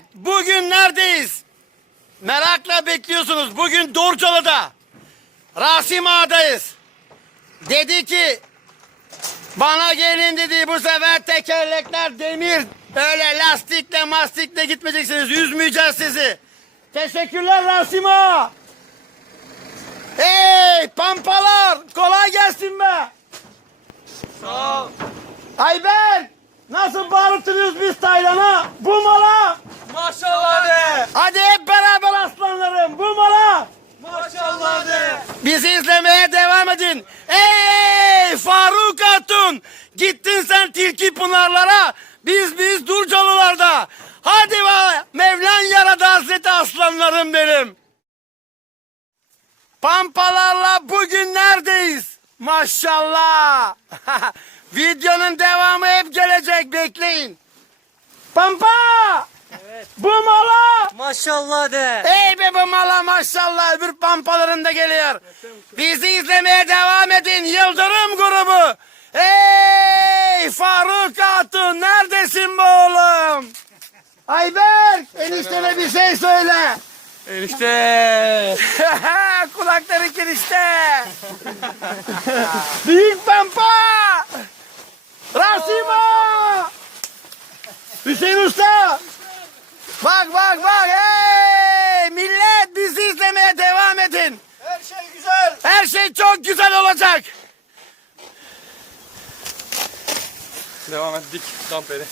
Evet, bugün neredeyiz? Merakla bekliyorsunuz. Bugün Dorcalı'da. Rasim Ağa'dayız. Dedi ki, bana gelin dedi bu sefer tekerlekler demir. Öyle lastikle mastikle gitmeyeceksiniz. Üzmeyeceğiz sizi. Teşekkürler Rasim Ağa. Hey pampalar kolay gelsin be. Sağ ol. Ayberk nasıl bağırtırıyoruz biz Taylan'a? Bu mala. Maşallah de. Hadi hep beraber aslanlarım bu mala. Maşallah de. Bizi izlemeye devam edin. Ey Faruk Hatun! Gittin sen tilki pınarlara. Biz biz Durcalılarda. Hadi be Mevlan yaradı Hazreti aslanlarım benim. Pampalarla bugün neredeyiz? Maşallah. Videonun devamı hep gelecek bekleyin. Pampa! Bu mala! Maşallah de. Ey be bu mala maşallah öbür pampaların da geliyor. Bizi izlemeye devam edin Yıldırım grubu. Ey Faruk Hatun neredesin be oğlum? Ayberk eniştene bir şey söyle. Enişte. Kulakları kirişte. Büyük pampa. Rasima. Hüseyin Usta. Bak bak bak hey millet bizi izlemeye devam edin. Her şey güzel. Her şey çok güzel olacak. Devam et dik damperi.